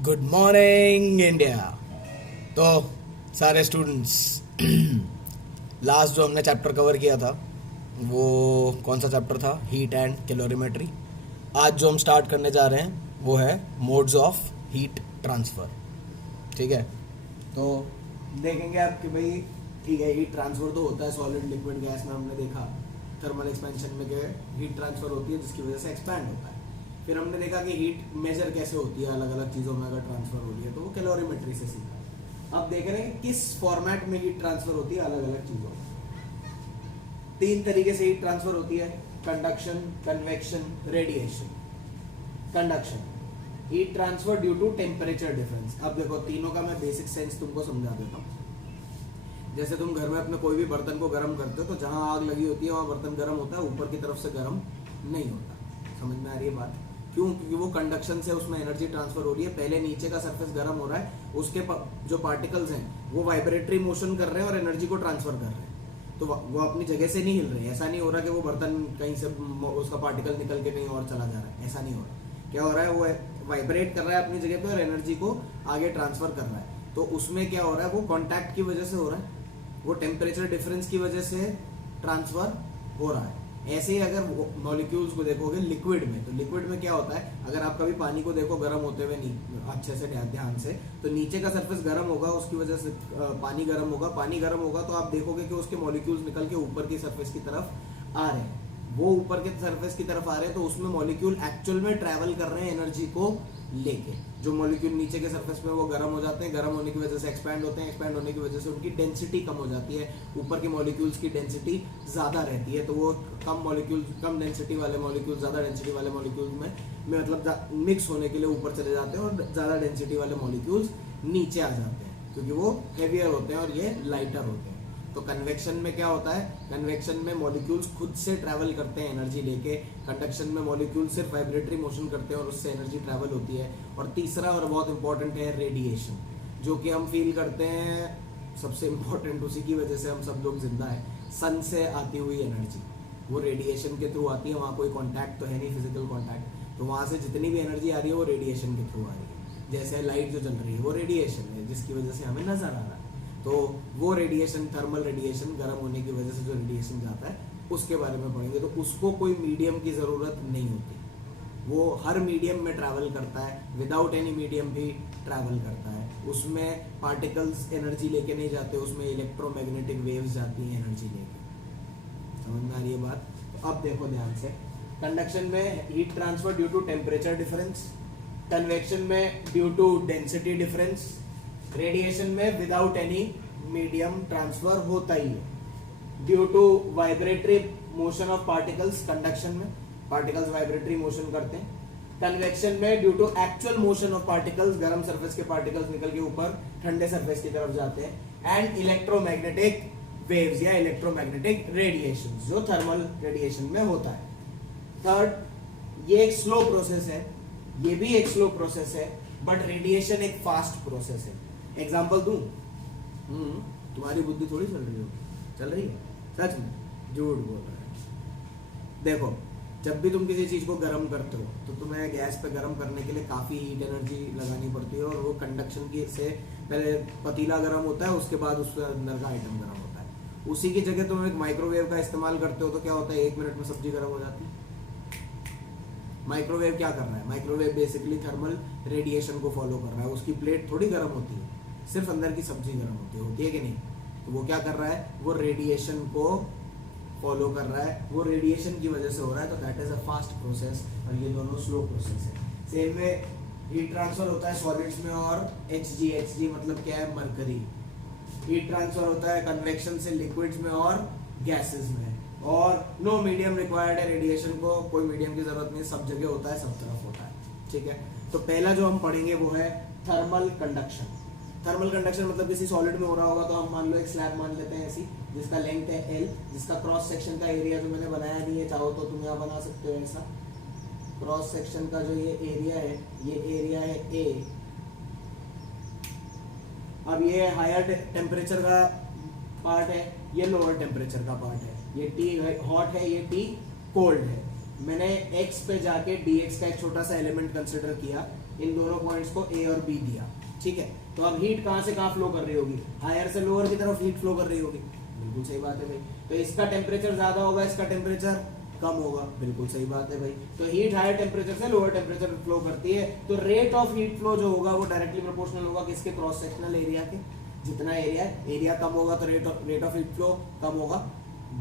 Good morning India. तो सारे students, last जो हमने चैप्टर कवर किया था वो कौन सा चैप्टर था? Heat and calorimetry. आज जो हम स्टार्ट करने जा रहे हैं वो है मोड्स ऑफ हीट ट्रांसफ़र। ठीक है, तो देखेंगे आप कि भाई ठीक है, हीट ट्रांसफ़र तो होता है सॉलिड लिक्विड गैस में। हमने देखा थर्मल एक्सपेंशन में कि हीट ट्रांसफ़र होती है जिसकी वजह से एक्सपैंड होता है। फिर हमने देखा कि हीट मेजर कैसे होती है अलग अलग चीज़ों में अगर ट्रांसफ़र हो रही है, तो वो कैलोरीमेट्री से सीखा। अब देख रहे हैं कि किस फॉर्मेट में हीट ट्रांसफ़र होती है अलग अलग चीज़ों में। 3 तरीके से हीट ट्रांसफ़र होती है: conduction, convection, radiation. Conduction, heat transfer due to temperature difference. अब देखो तीनों का मैं बेसिक सेंस तुमको समझा देता हूँ। जैसे तुम घर में अपने कोई भी बर्तन को गर्म करते हो तो जहां आग लगी होती है वहां बर्तन गर्म होता है, ऊपर की तरफ से गर्म नहीं होता। समझ में आ रही है बात? क्यों? क्योंकि वो कंडक्शन से उसमें एनर्जी ट्रांसफर हो रही है। पहले नीचे का सरफेस गर्म हो रहा है, उसके जो पार्टिकल्स हैं वो वाइब्रेटरी मोशन कर रहे हैं और एनर्जी को ट्रांसफर कर रहे हैं। तो वो अपनी जगह से नहीं हिल रहे हैं। ऐसा नहीं हो रहा कि वो बर्तन कहीं से उसका पार्टिकल निकल के कहीं और चला जा रहा है, ऐसा नहीं हो रहा। क्या हो रहा है? वो वाइब्रेट कर रहा है अपनी जगह पे और एनर्जी को आगे ट्रांसफर कर रहा है। तो उसमें क्या हो रहा है? वो कॉन्टैक्ट की वजह से हो रहा है, वो टेम्परेचर डिफरेंस की वजह से ट्रांसफर हो रहा है। ऐसे ही अगर मॉलिक्यूल्स को देखोगे लिक्विड में, तो लिक्विड में क्या होता है? अगर आप कभी पानी को देखो गर्म होते हुए अच्छे से ध्यान से, तो नीचे का सरफेस गर्म होगा, उसकी वजह से पानी गर्म होगा। पानी गर्म होगा तो आप देखोगे कि उसके मॉलिक्यूल्स निकल के ऊपर की सरफेस की तरफ आ रहे हैं। वो ऊपर के सरफेस की तरफ आ रहे हैं तो उसमें मॉलिक्यूल एक्चुअल में ट्रैवल कर रहे हैं एनर्जी को लेके। जो मॉलिक्यूल नीचे के सरफेस में वो गर्म हो जाते हैं, गर्म होने की वजह से एक्सपैंड होते हैं, एक्सपैंड होने की वजह से उनकी डेंसिटी कम हो जाती है। ऊपर के मॉलिक्यूल्स की डेंसिटी ज़्यादा रहती है, तो वो कम डेंसिटी वाले मॉलिक्यूल ज़्यादा डेंसिटी वाले मॉलिक्यूल में मतलब मिक्स होने के लिए ऊपर चले जाते हैं और ज़्यादा डेंसिटी वाले मॉलिक्यूल्स नीचे आ जाते हैं, क्योंकि वो हेवियर होते हैं और ये लाइटर होते हैं। तो कन्वेक्शन में क्या होता है? कन्वेक्शन में मॉलिक्यूल्स खुद से ट्रैवल करते हैं एनर्जी लेके। कंडक्शन में मॉलिक्यूल सिर्फ वाइब्रेटरी मोशन करते हैं और उससे एनर्जी ट्रैवल होती है। और तीसरा और बहुत इंपॉर्टेंट है रेडिएशन, जो कि हम फील करते हैं। सबसे इंपॉर्टेंट, उसी की वजह से हम सब लोग जिंदा है। सन से आती हुई एनर्जी वो रेडिएशन के थ्रू आती है। वहाँ कोई कॉन्टैक्ट तो है नहीं, फिजिकल कॉन्टैक्ट, तो वहाँ से जितनी भी एनर्जी आ रही है वो रेडिएशन के थ्रू आ रही है। जैसे लाइट जो जल रही है वो रेडिएशन है, जिसकी वजह से हमें नजर आ रहा है। तो वो रेडिएशन, थर्मल रेडिएशन, गर्म होने की वजह से जो रेडिएशन जाता है उसके बारे में पढ़ेंगे। तो उसको कोई मीडियम की ज़रूरत नहीं होती, वो हर मीडियम में ट्रैवल करता है, विदाउट एनी मीडियम भी ट्रैवल करता है। उसमें पार्टिकल्स एनर्जी लेके नहीं जाते, उसमें इलेक्ट्रोमैग्नेटिक वेव्स जाती हैं एनर्जी लेके। समझ में आ रही है बात? तो अब देखो ध्यान से, कंडक्शन में heat transfer due to temperature difference, convection में due to density difference, radiation में विदाउट एनी मीडियम ट्रांसफर होता ही है। Due to vibratory motion of particles, conduction में पार्टिकल्स वाइब्रेटरी मोशन करते हैं। कन्वेक्शन में due to actual motion of particles, गर्म सरफेस के पार्टिकल्स निकल के ऊपर ठंडे सरफेस की तरफ जाते हैं। एंड इलेक्ट्रोमैग्नेटिक वेव्स या इलेक्ट्रोमैग्नेटिक रेडिएशन, जो थर्मल रेडिएशन में होता है। थर्ड, ये एक स्लो प्रोसेस है, ये भी एक स्लो प्रोसेस है, बट रेडिएशन एक फास्ट प्रोसेस है। एग्जाम्पल दूं? तुम्हारी बुद्धि थोड़ी चल रही है? सच में झूठ बोल रहा है। देखो, जब भी तुम किसी चीज को गर्म करते हो तो तुम्हें गैस पे गर्म करने के लिए काफी हीट एनर्जी लगानी पड़ती है, और वो कंडक्शन की से पहले पतीला गर्म होता है, उसके बाद उसके अंदर का आइटम गर्म होता है। उसी की जगह तुम एक माइक्रोवेव का इस्तेमाल करते हो तो क्या होता है? 1 मिनट में सब्जी गर्म हो जाती है। माइक्रोवेव क्या कर रहा है? माइक्रोवेव बेसिकली थर्मल रेडिएशन को फॉलो कर रहा है। उसकी प्लेट थोड़ी गर्म होती है, सिर्फ अंदर की सब्जी गर्म होती है कि नहीं? तो वो क्या कर रहा है? वो रेडिएशन को फॉलो कर रहा है, वो रेडिएशन की वजह से हो रहा है। तो that is a fast process और ये दोनों स्लो प्रोसेस है। सेम वे हीट ट्रांसफर होता है सॉलिड्स में और Hg मतलब क्या है? मरकरी। हीट ट्रांसफर होता है कन्वेक्शन से लिक्विड्स में और गैसेस में, और नो मीडियम रिक्वायर्ड है रेडिएशन को। कोई मीडियम की जरूरत नहीं, सब जगह होता है, सब तरफ होता है। ठीक है, तो पहला जो हम पढ़ेंगे वो है थर्मल कंडक्शन। थर्मल कंडक्शन मतलब किसी सॉलिड में हो रहा होगा, तो हम मान लो एक स्लैब मान लेते हैं ऐसी, जिसका लेंथ है L, जिसका क्रॉस सेक्शन का एरिया जो मैंने बनाया नहीं है, चाहो तो तुम यहाँ बना सकते हो ऐसा। क्रॉस सेक्शन का जो ये एरिया है, ये एरिया है A। अब ये हायर टेम्परेचर का पार्ट है, ये लोअर टेम्परेचर का पार्ट है। ये T हॉट है, ये T कोल्ड है। मैंने x पे जाके dx का एक छोटा सा एलिमेंट कंसिडर किया, इन दोनों पॉइंट्स को ए और बी दिया, ठीक है। तो अब हीट कहां से कहां फ्लो कर रही होगी, हायर से लोअर की तरफ हीट फ्लो कर रही होगी, बिल्कुल सही बात है भाई। तो इसका टेम्परेचर ज्यादा होगा, इसका टेम्परेचर कम होगा, बिल्कुल सही बात है भाई। तो हीट हायर टेम्परेचर से लोअर टेम्परेचर फ्लो करती है, तो रेट ऑफ हीट फ्लो जो होगा वो डायरेक्टली प्रोपोर्शनल होगा किसके, क्रॉस सेक्शनल एरिया के। जितना एरिया कम होगा तो रेट ऑफ हीट फ्लो कम होगा।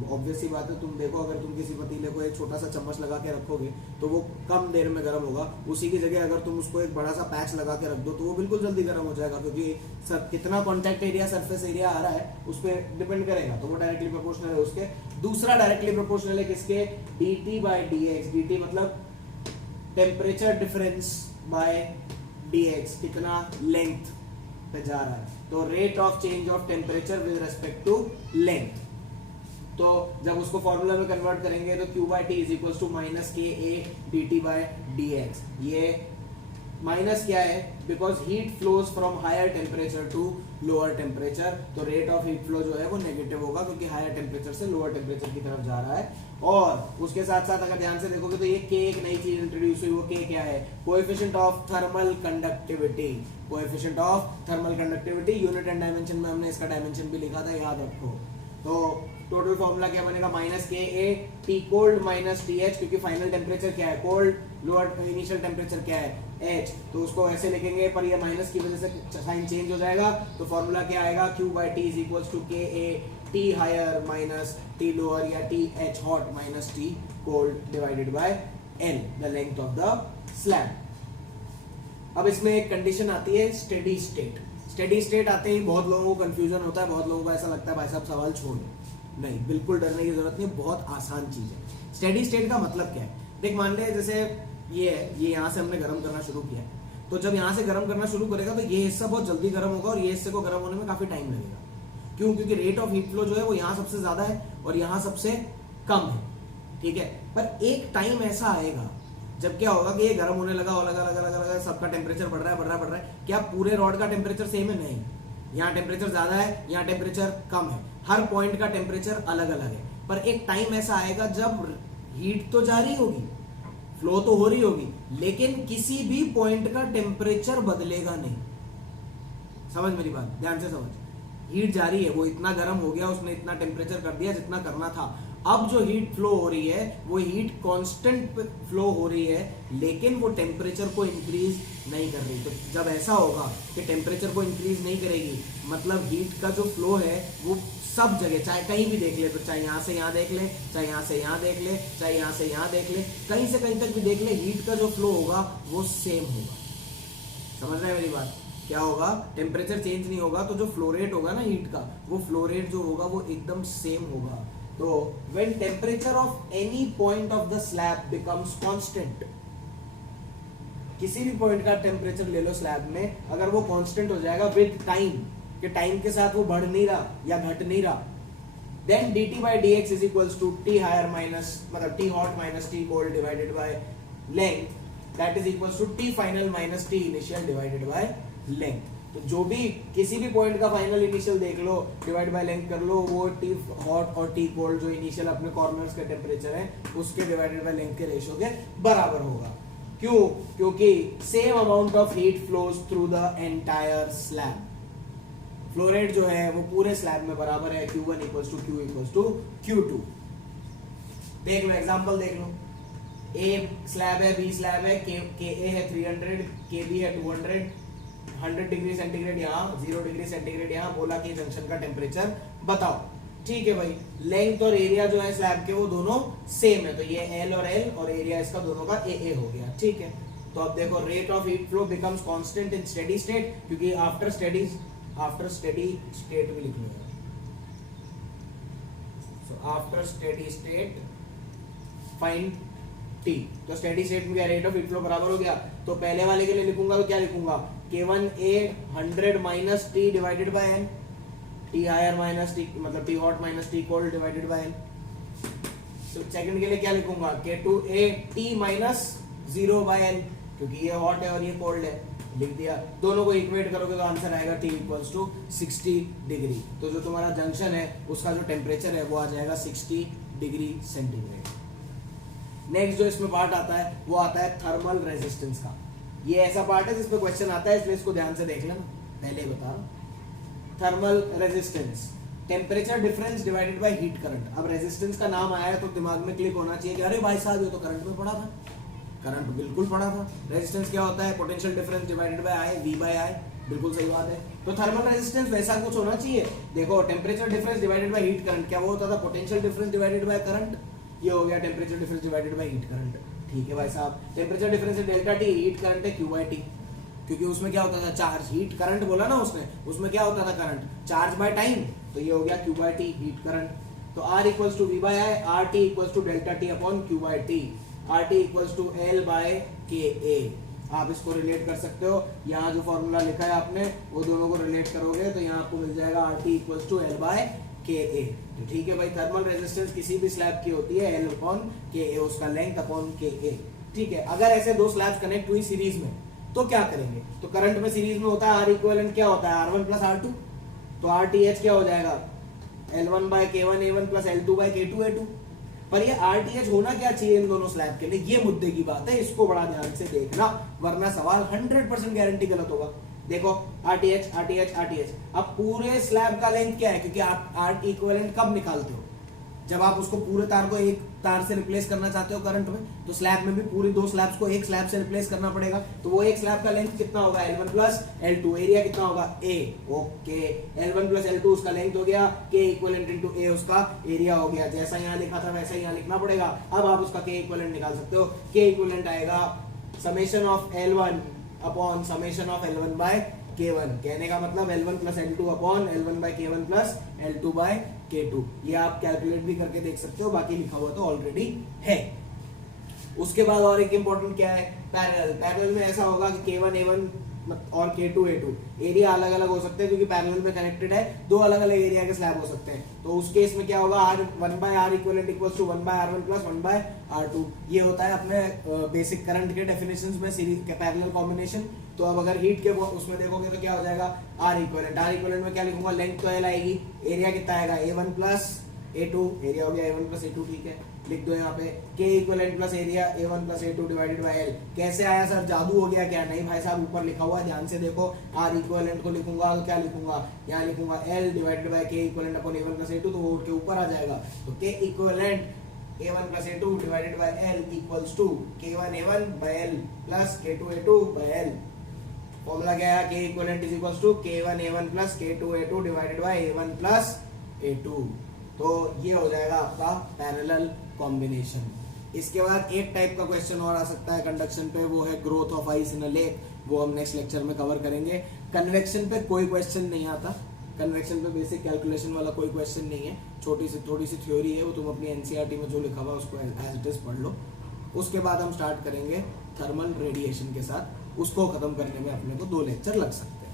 ऑब्वियस सी बात है, तुम देखो अगर तुम किसी पतीले को एक छोटा सा चम्मच लगा के रखोगे तो वो कम देर में गर्म होगा, उसी की जगह अगर तुम उसको एक बड़ा सा पैच लगा के रख दो तो वो बिल्कुल जल्दी गर्म हो जाएगा, क्योंकि सब कितना कॉन्टैक्ट एरिया, सरफेस एरिया आ रहा है उस पर डिपेंड करेगा, तो वो डायरेक्टली प्रोपोर्शनल है उसके। दूसरा डायरेक्टली प्रोपोर्शनल है किसके, dt बाय dx। dt मतलब टेम्परेचर डिफरेंस बाय dx, कितना लेंथ पे जा रहा है, तो rate of change of temperature with respect to length. तो जब उसको फॉर्मूला में कन्वर्ट करेंगे तो Q by T is equal to minus K A D T by D X. ये माइनस क्या है, because heat flows from higher temperature to lower temperature, तो रेट ऑफ हीट फ्लो जो है वो नेगेटिव होगा क्योंकि हायर टेम्परेचर से लोअर टेम्परेचर की तरफ जा रहा है। और उसके साथ साथ अगर ध्यान से देखोगे तो ये के एक नई चीज इंट्रोड्यूस हुई, वो के क्या है, coefficient of thermal conductivity. Coefficient of thermal conductivity, unit and dimension में हमने इसका डायमेंशन भी लिखा था, याद रखो। तो टोटल फॉर्मूला क्या बनेगा, minus K A T cold minus T H, क्योंकि फाइनल टेम्परेचर क्या है कोल्ड, लोअर इनिशियल टेम्परेचर क्या है एच, तो उसको ऐसे लिखेंगे, पर ये माइनस की वजह से साइन चेंज हो जाएगा, तो फॉर्मूला क्या आएगा, Q by T is equal to K A T higher minus T lower या T H hot minus T cold divided by L, the length of the slab. अब इसमें एक कंडीशन आती है स्टेडी स्टेट। स्टेडी स्टेट आते ही बहुत लोगों को कंफ्यूजन होता है, बहुत लोगों को ऐसा लगता है भाई साहब सवाल छोड़ दो। नहीं, बिल्कुल डरने की जरूरत नहीं, बहुत आसान चीज है। स्टेडी स्टेट का मतलब क्या है, देख मान ले जैसे ये यहाँ से हमने गर्म करना शुरू किया, तो जब यहाँ से गर्म करना शुरू करेगा तो ये हिस्सा बहुत जल्दी गर्म होगा और ये हिस्से को गर्म होने में काफी टाइम लगेगा। क्यों, क्योंकि रेट ऑफ हीट फ्लो जो है वो यहाँ सबसे ज्यादा है और यहाँ सबसे कम है, ठीक है। पर एक टाइम ऐसा आएगा जब क्या होगा कि ये गर्म होने लगा, सबका टेम्परेचर बढ़ रहा है, क्या पूरे रॉड का टेम्परेचर सेम है, नहीं, यहाँ टेम्परेचर ज्यादा है, यहाँ टेम्परेचर कम है, हर पॉइंट का टेम्परेचर अलग अलग है। पर एक टाइम ऐसा आएगा जब हीट तो जारी होगी, फ्लो तो हो रही होगी, लेकिन किसी भी पॉइंट का टेम्परेचर बदलेगा नहीं। समझ मेरी बात, ध्यान से समझ। हीट जारी है, वो इतना गर्म हो गया, उसने इतना टेम्परेचर कर दिया जितना करना था। अब जो हीट फ्लो हो रही है वो हीट कांस्टेंट फ्लो हो रही है, लेकिन वो टेम्परेचर को इंक्रीज नहीं कर रही। तो जब ऐसा होगा कि टेम्परेचर को इंक्रीज नहीं करेगी, मतलब हीट का जो फ्लो है वो सब जगह, चाहे कहीं भी देख ले, तो चाहे यहाँ से यहाँ देख ले, चाहे यहाँ से यहाँ देख ले, चाहे यहाँ से यहाँ देख ले, कहीं से कहीं तक भी देख ले, हीट का जो फ्लो होगा वो सेम होगा। समझ रहे हैं मेरी बात, क्या होगा, टेम्परेचर चेंज नहीं होगा, तो जो फ्लो रेट होगा ना हीट का, वो फ्लो रेट जो होगा वो एकदम सेम होगा। तो when temperature of any point of the slab becomes constant, किसी भी पॉइंट का टेम्परेचर ले लो स्लैब में, अगर वो कांस्टेंट हो जाएगा विद टाइम, कि टाइम के साथ वो बढ़ नहीं रहा या घट नहीं रहा, then dt by dx is equals to t higher minus मतलब t hot minus t cold divided by length, that is equals to t final minus t initial divided by length। तो जो भी किसी भी पॉइंट का final initial देख लो, divide by length कर लो, वो टी हॉट और टी कोल्ड जो इनिशियल अपने कॉर्नर्स के टेम्परेचर है उसके डिवाइडेड बाय लेंथ के रेशियो के बराबर होगा। क्यों, क्योंकि same amount of heat flows through the entire slab. Flow rate जो है वो पूरे स्लैब में बराबर है, Q1 equals to Q equals to Q2। देख लो एग्जांपल देख लो, A स्लैब है, B स्लैब है, Ka है 300, Kb है 200, 100 डिग्री सेंटीग्रेड यहाँ, 0 डिग्री सेंटीग्रेड यहाँ, बोला कि जंक्शन का टेम्परेचर बताओ। ठीक है भाई, लेंथ और एरिया जो है स्लैब के वो दोनों सेम है, तो ये L और L और एरिया इसका दोनों का AA हो गया। ठीक है, तो अब देखो rate of heat flow becomes constant in steady state, क्योंकि आफ्टर स्टेडी स्टेट भी लिख लो। So after steady state find T, तो स्टेडी स्टेट में क्या रेट ऑफ हीट फ्लो बराबर हो गया। तो पहले वाले के लिए लिखूंगा तो क्या लिखूंगा, K1A 100 minus T divided by N, T higher minus T मतलब T hot minus T cold divided by N। तो सेकंड के लिए क्या लिखूंगा, K2A T minus 0 bye N, क्योंकि ये हॉट है और ये कोल्ड है, लिख दिया। दोनों को इक्वेट करोगे तो आंसर आएगा T इक्वल्स टू 60 डिग्री। तो जो तुम्हारा जंक्शन है उसका जो टेम्परेचर है वो आ जाएगा 60 डिग्री सेंटीग्रेड। नेक्स्ट जो इसमें पार्ट आता है वो आता है थर्मल रेजिस्टेंस का। ये ऐसा पार्ट है जिसपे क्वेश्चन आता है, इसलिए इसको ध्यान से देख लेना, पहले ही बता रहा हूं। Thermal resistance, temperature difference divided by heat current. अब रेजिस्टेंस का नाम आया है तो दिमाग में क्लिक होना चाहिए कि अरे भाई साहब ये तो करंट में पढ़ा था। करंट बिल्कुल पढ़ा था। रेजिस्टेंस क्या होता है? Potential difference divided by I, V by I, बिल्कुल सही बात है। तो थर्मल रेजिस्टेंस वैसा कुछ होना चाहिए। देखो temperature difference divided by heat current, क्या वो होता था? Potential difference divided by current. ये हो गया temperature difference divided by heat current. ठीक है भाई साहब, टेम्परेचर डिफरेंस है डेल्टा टी, हीट करंट है क्यू बाय टी, क्योंकि उसमें क्या होता था? चार्ज। हीट करंट बोला ना उसने, उसमें क्या होता था? करंट, चार्ज बाय टाइम, तो ये हो गया Q by T, heat current. तो R equals to V by I, R T equals to delta T upon Q by T, R T equals to L by K A. आप इसको relate कर सकते हो, यहाँ जो फॉर्मूला लिखा है आपने वो दोनों को रिलेट करोगे तो यहाँ आपको मिल जाएगा R T equals to L by K A. तो ठीक है भाई, थर्मल रेजिस्टेंस किसी भी स्लैब की होती है एल अपॉन के ए, उसका लेंथ अपॉन के ए। ठीक है, अगर ऐसे दो स्लैब्स कनेक्ट हुई सीरीज में तो क्या करेंगे? तो करंट में सीरीज में होता है आर इक्विवेलेंट क्या होता है? R1 plus R2। तो RTH क्या हो जाएगा? L1 by K1 A1 plus L2 by K2 A2। पर ये RTH होना क्या चाहिए इन दोनों स्लैब के लिए, ये मुद्दे की बात है, इसको बड़ा ध्यान से देखना, वरना सवाल 100% गारंटी गलत होगा। देखो RTH RTH RTH, अब पूरे स्लैब का लेंथ क्या है? क्योंकि आप R इक्विवेलेंट कब निकालते हो? जब आप उसको पूरे तार को एक तार से रिप्लेस करना चाहते हो करंट में, तो स्लैब में भी पूरी दो स्लैब्स को एक स्लैब से रिप्लेस करना पड़ेगा। तो वो एक स्लैब का लेंथ कितना होगा? L1 प्लस L2, एरिया कितना होगा? A। Okay, L1 plus L2 उसका लेंथ हो गया, K इक्विवेलेंट इनटू A उसका एरिया हो गया। जैसा यहाँ लिखा था वैसा यहाँ लिखना पड़ेगा। अब आप उसका K इक्विवेलेंट निकाल सकते हो। K इक्विवेलेंट आएगा summation of L1 upon summation of L1 by K1। कहने का मतलब L1 plus L2 upon L1 by K1 plus L2 by K2। ये आप कैलकुलेट भी करके देख सकते हो, बाकी लिखा हुआ तो ऑलरेडी है। उसके बाद और एक इंपॉर्टेंट क्या है? पैरेलल। पैरेलल में ऐसा होगा कि K1 A1 और K2 A2 एरिया अलग अलग हो सकते हैं, क्योंकि पैरेलल में कनेक्टेड है, दो अलग अलग एरिया के स्लैब हो सकते हैं। तो उस केस में क्या होगा? R1 by R equivalent equals to 1 by R1 plus 1 by R2। ये होता है अपने बेसिक करंट के डेफिनेशंस में सीरीज के पैरेलल कॉम्बिनेशन। तो अब अगर हीट के उसमें देखोगे तो क्या हो जाएगा? R इक्विवेलेंट में क्या लिखूंगा? लेंथ तो L आएगी, एरिया कितना आएगा? A1 प्लस A2, एरिया हो गया A1 प्लस A2। ठीक है, लिख दो यहाँ पे K equivalent plus area A1 plus A2 divided by L। कैसे आया सर? जादू हो गया क्या? नहीं भाई साहब, ऊपर लिखा हुआ है, ध्यान से देखो। R इक्विवेलेंट को लिखूंगा तो क्या लिखूंगा? यहाँ लिखूंगा L divided by K equivalent upon A1 plus A2, तो वो उठ के ऊपर आ जाएगा। तो K equivalent A1 plus A2 divided by L equals to K1 A1 by L plus K2 A2 by L। Formula क्या है? K equivalent is equals to K1 A1 plus K2 A2 divided by A1 plus A2। तो ये हो जाएगा आपका parallel combination. इसके बाद एक टाइप का क्वेश्चन और आ सकता है कंडक्शन पे, वो है growth of ice in a lake. वो हम नेक्स्ट लेक्चर में कवर करेंगे। कन्वेक्शन पे कोई क्वेश्चन नहीं आता, कन्वेक्शन पे बेसिक कैलकुलेशन वाला कोई क्वेश्चन नहीं है, थोड़ी सी थ्योरी है, वो तुम अपनी एनसीईआरटी में जो लिखा हुआ उसको एज इट इज पढ़ लो। उसके बाद हम स्टार्ट करेंगे थर्मल रेडिएशन के साथ, उसको खत्म करने में अपने को 2 लेक्चर लग सकते हैं।